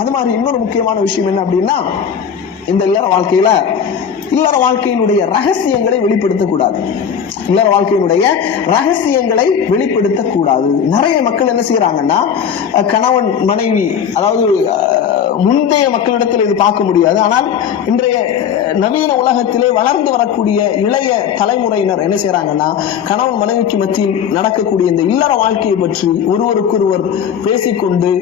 அது மாதிரி இன்னொரு முக்கியமான விஷயம் என்ன அப்படின்னா, இந்த இல்லற வாழ்க்கையினுடைய ரகசியங்களை வெளிப்படுத்தக்கூடாது. இல்லற வாழ்க்கையினுடைய ரகசியங்களை வெளிப்படுத்தக்கூடாது. நிறைய மக்கள் என்ன செய்யறாங்கன்னா, கணவன் மனைவி, அதாவது முந்தைய மக்களிடத்தில் இது பார்க்க முடியாது, ஆனால் இன்றைய நவீன உலகத்திலே வளர்ந்து வரக்கூடிய இளைய தலைமுறையினர் என்ன செய்யறாங்கன்னா, கணவன் மனைவிக்கு மத்தியில் நடக்கக்கூடிய இந்த இல்லற வாழ்க்கையை பற்றி ஒருவருக்கொருவர் பேசிக்கொண்டு,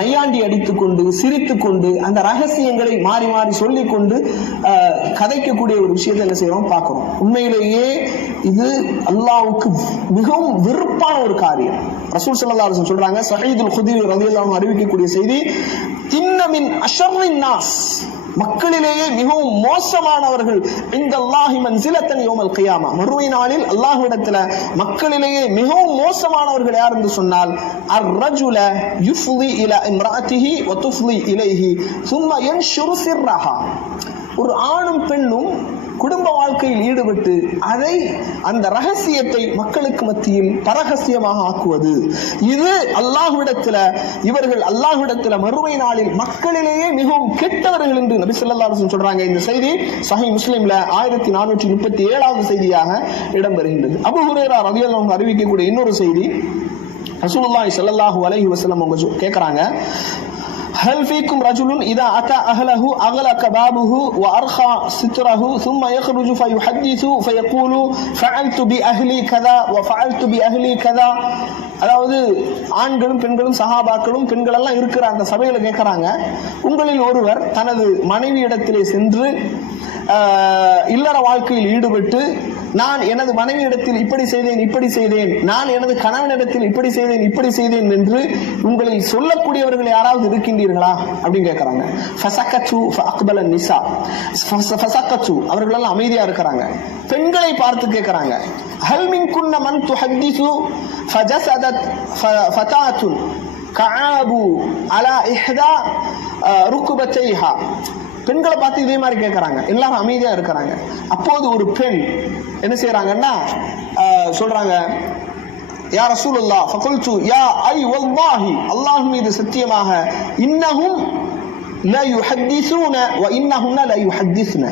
நையாண்டி அடித்துக் கொண்டு, சிரித்துக் கொண்டு, அந்த ரகசியங்களை மாறி மாறி சொல்லிக் கொண்டு கதைக்கக்கூடிய ஒரு விஷயத்தை என்ன செய்யறோம் பார்க்கிறோம். உண்மையிலேயே இது அல்லாஹ்வுக்கு மிகவும் வெறுப்பான ஒரு காரியம். ரசூல் ஸல்லல்லாஹு அலைஹி வஸல்லம் சொல்றாங்க, ஸஹீதுல் குத்ரி ரலியல்லாஹு அன்ஹு அறிவிக்கக்கூடிய செய்தி, இன்ன மின் அஷர்ரின் நாஸ், மக்களிலேயே மிகவும் மோசமானவர்கள் இன்தல்லாஹி மன்சிலத்தன் யௌமல் கியாமா, மறுமை நாளில் அல்லாஹ்விடத்தில் மக்களிலேயே மிகவும் மோசமானவர்கள் யார் என்று சொன்னால், அர்-ரஜுல யுஃப்லி இலா இம்ராஅத்திஹி வ துஃப்லி இலைஹி சும்ம யன்ஷுரு சிர்ரஹா, ஒரு ஆணும் பெண்ணும் குடும்ப வாழ்க்கையில் ஈடுபட்டு அந்த ரகசியத்தை மக்களுக்கு மத்தியில் பரகசியமாக ஆக்குவது, இது இவர்கள் அல்லாஹ்விடத்தில் மறுமை நாளில் மக்களிலேயே மிகவும் கெட்டவர்கள் என்று நபி ஸல்லல்லாஹு அலைஹி வஸல்லம் சொல்றாங்க. இந்த செய்தி சஹீஹ் முஸ்லிம்ல 1437வது செய்தியாக இடம்பெறுகின்றது. அபூ ஹுரைரா ரலியல்லாஹு அன்ஹு அறிவிக்கக்கூடிய இன்னொரு செய்தி, ரசூலுல்லாஹி ஸல்லல்லாஹு அலைஹி வஸல்லம் அவங்க கேக்குறாங்க, هل فيكم رجل إذا أتى أهله أغلق بابه وأرخى ستره ثم يخرج فيحدث فيقول فعلت بأهلي كذا وفعلت بأهلي كذا. அதாவது ஆண்களும் பெண்களும் சஹாபாக்களும் பெண்கள் எல்லாம் இருக்கிற அந்த சபையில கேட்கிறாங்க, உங்களில் ஒருவர் தனது மனைவி இடத்திலே சென்று இல்லற வாழ்க்கையில் ஈடுபட்டு, நான் எனது மனைவி இடத்தில் இப்படி செய்தேன், நான் எனது கணவனிடத்தில் இப்படி செய்தேன் என்று உங்களில் சொல்லக்கூடியவர்கள் யாராவது இருக்கின்றீர்களா அப்படின்னு கேட்கிறாங்க. அவர்கள் எல்லாம் அமைதியா இருக்கிறாங்க. பெண்களை பார்த்து கேட்கிறாங்க, ஹல் மின்குன்ன மன் துஹத்திஸு ஃபஜஸதத் ஃபதாத்துன் கஆபு அலா இஹ்தா ருக்பத்தைஹா. பெண்களை பார்த்து இதே மாதிரி கேட்கறாங்க. எல்லாரும் அமைதியா இருக்கிறாங்க. அப்போது ஒரு பெண் என்ன செய்யறாங்கன்னா சொல்றாங்க, யா ரசூலுல்லாஹ் ஃபகுல்து யா ஐ வல்லாஹி, அல்லாஹ் மீது சத்தியமாக, இன்னஹும் லா யுஹத்திஸூன வ இன்னஹுன்ன லா யுஹத்திஸ்ன,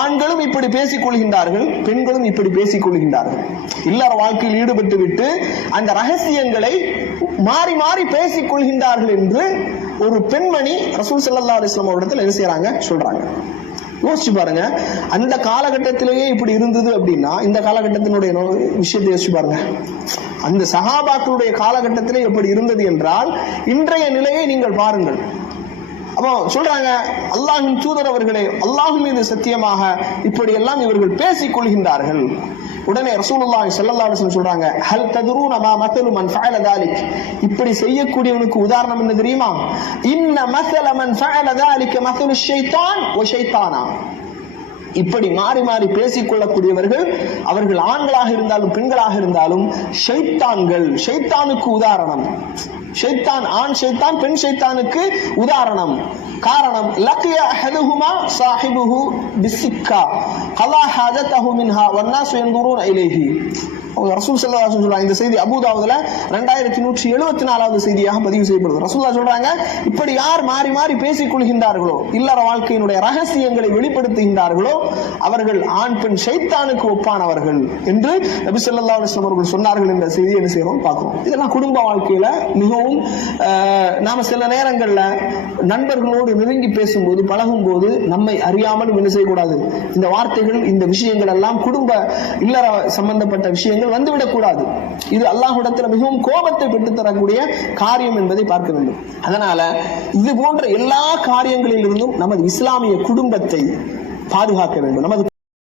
ஆண்களும் இப்படி பேசிக் கொள்கின்றார்கள், பெண்களும் இப்படி பேசிக் கொள்கின்றார்கள். இல்லற வாழ்க்கையில் ஈடுபட்டு விட்டு அந்த ரகசியங்களை மாறி மாறி பேசிக் கொள்கின்றார்கள் என்று ஒரு பெண்மணி ரசூல் ஸல்லல்லாஹு அலைஹி வஸல்லம் அவர்களிடத்தில் என்ன செய்றாங்க சொல்றாங்க. யோசிச்சு பாருங்க, அந்த காலகட்டத்திலேயே இப்படி இருந்தது அப்படின்னா இந்த காலகட்டத்தினுடைய விஷயத்தை யோசிச்சு பாருங்க. அந்த சஹாபாக்களுடைய காலகட்டத்திலே எப்படி இருந்தது என்றால் இன்றைய நிலையை நீங்கள் பாருங்கள். அப்போ சொல்றாங்க, அல்லாஹ்வின் தூதர் அவர்களே, அல்லாஹ் மீது சத்தியமாக இப்படி எல்லாம் இவர்கள் பேசிக் கொள்கின்றார்கள். உடனே ரசூலுல்லாஹி ஸல்லல்லாஹு அலைஹி வஸல்லம் சொல்றாங்க, ஹல் ததுரூன மா மஸலு மன் ஃபஅல ذلك, இப்படி செய்யக்கூடியவனுக்கு உதாரணம் என்ன தெரியுமா? இன்ன மஸல மன் ஃபஅல ذلك மஸலு ஷைத்தான் வ ஷைத்தானா, இப்படி மாறி மாறி பேசிக் கொள்ளக்கூடியவர்கள் அவர்கள் ஆண்களாக இருந்தாலும் பெண்களாக இருந்தாலும் ஷைத்தான்கள், ஷைத்தானுக்கு உதாரணம். ஷைத்தான், ஆண் ஷைத்தான் பெண் ஷைத்தானுக்கு உதாரணம். காரணம், லக்கிய அஹதுஹுமா சாஹிபுஹு பிஸ்ஸிக்கா கலா ஹாஜதஹு மின்ஹா வன்னாஸ் யன்துரூன இலைஹி. ரசூல் ஸல்லல்லாஹு அலைஹி வஸல்லம் இந்த செய்தி அபூ தாவூதுல 2174வது செய்தியாக பதிவு செய்யப்படுது. ரசூலுல்லாஹ் சொல்றாங்க, இப்படி யார் மாறி மாறி பேசிக் கொள்கின்றார்களோ, இல்லற வாழ்க்கையினுடைய ரகசியங்களை வெளிப்படுத்துகின்றார்களோ, அவர்கள் ஆண் பெண் ஷைத்தானுக்கு ஒப்பானவர்கள் என்று நபி ஸல்லல்லாஹு அலைஹி வஸல்லம் அவர்கள் சொன்னார்கள் என்ற செய்தியை என்ன செய்யறோம் பார்க்கிறோம். இதெல்லாம் குடும்ப வாழ்க்கையில மிகவும் நாம சில நேரங்கள்ல நண்பர்களோடு நெருங்கி பேசும்போது பழகும் போது நம்மை அறியாமல் என்ன செய்யக்கூடாது, இந்த வார்த்தைகள் இந்த விஷயங்கள் எல்லாம் குடும்ப இல்லற சம்பந்தப்பட்ட விஷயங்கள் வந்துவிடக் கூடாது. இது அல்லாஹ்விடத்தில் மிகவும் கோபத்தை பெற்றுத் தரக்கூடிய காரியம் என்பதை பார்க்க வேண்டும். அதனால இது போன்ற எல்லா காரியங்களிலிருந்தும் நமது இஸ்லாமிய குடும்பத்தை பாதுகாக்க வேண்டும். நமது